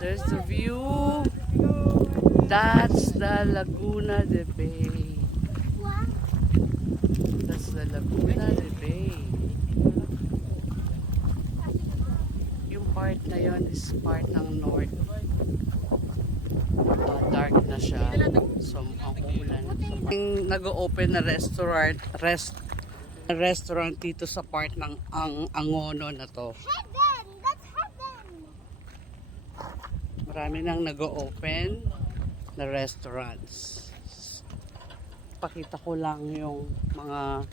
There's the view. That's the Laguna de Bay. That's the Laguna de Bay. Yung part na yon is part ng north. Uh, dark na siya. So, ang ulan. Nag-open na restaurant, rest, restaurant dito sa part ng ang Angono na to. Marami nang nag-open na restaurants. Pakita ko lang yung mga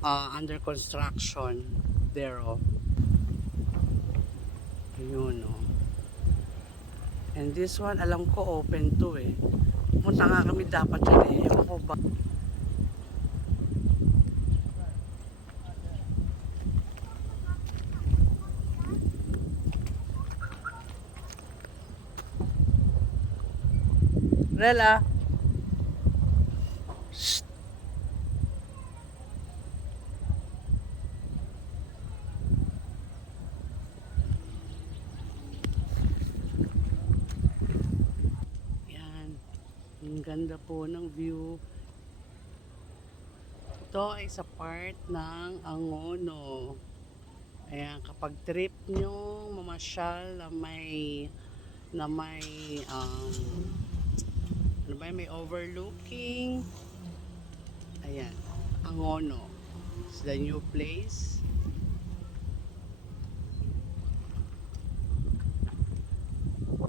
ah, under construction there oh. Yun oh. And this one, alam ko open to eh. Punta nga kami dapat dyan eh. Ewan ko ba? Rela. Shh. Yan. Ang ganda po ng view. Ito ay sa part ng Angono. Ayan, kapag trip nyo mamasyal na may na may um, ano ba? May overlooking. Ayan. Angono it's the new place.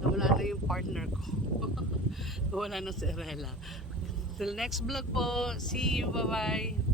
Nawala na yung partner ko. Nawala na si Erela till next vlog po. See you. Bye bye